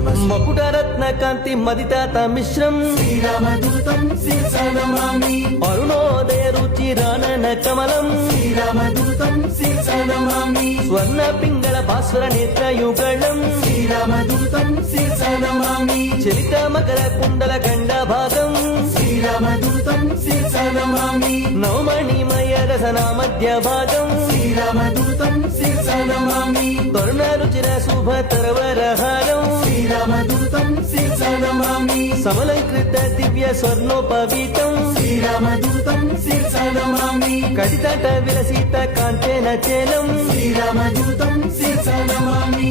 మకుటరత్న కాంతి మదితాత మిశ్రం శ్రీరామదూతం శిరసా నమామి అరుణోదయ రుచి రానన కమలం శ్రీరామదూతం శిరసా నమామి స్వర్ణ పింగళ భాస్వర నేత్ర యుగళం శ్రీరామదూతం శిరసా నమామి చలిత మకర కుండల గండ భాగం శ్రీరామదూతం శిరసా నమామి నవమణిమయ రసన మధ్య భాగం శ్రీరామదూతం శిరసా నమామి తరుణ రుచిర శుభ తరవరహారం శ్రీరామదూతం శిరసా నమామి సమలంకృత దివ్య స్వర్ణోపవీతం శ్రీరామదూతం శిరసా నమామి కడితట విలసిత కాంచన చేలం శ్రీరామదూతం శిరసా నమామి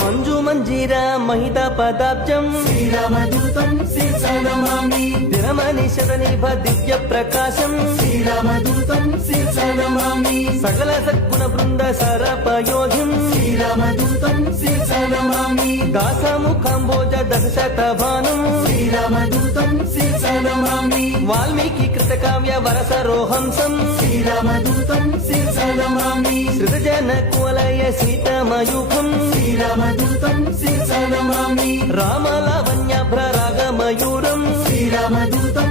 మంజు మంజీర మహిత పదాబ్జం శ్రీరామదూతం శిరసా నమామి దినమనిషద నిభ దివ్య ప్రకాశం శ్రీరామదూతం శిరసా నమామి సకల సద్గుణ బృంద సరపయోధిం శ్రీరామదూతం శిరసా నమామి దాసముఖంబోజ దశ శతభానం శ్రీరామదూతం శిరసా నమామి వాల్మీకి కృత కావ్య వరసరోహంసం శ్రీరామదూతం శిరసా నమామి సృజన కులయ సీతమయూఖం శ్రీరామదూతం శిరసా నమామి రామలావణ్యాభ్ర రాగమయూరం శ్రీరామదూతం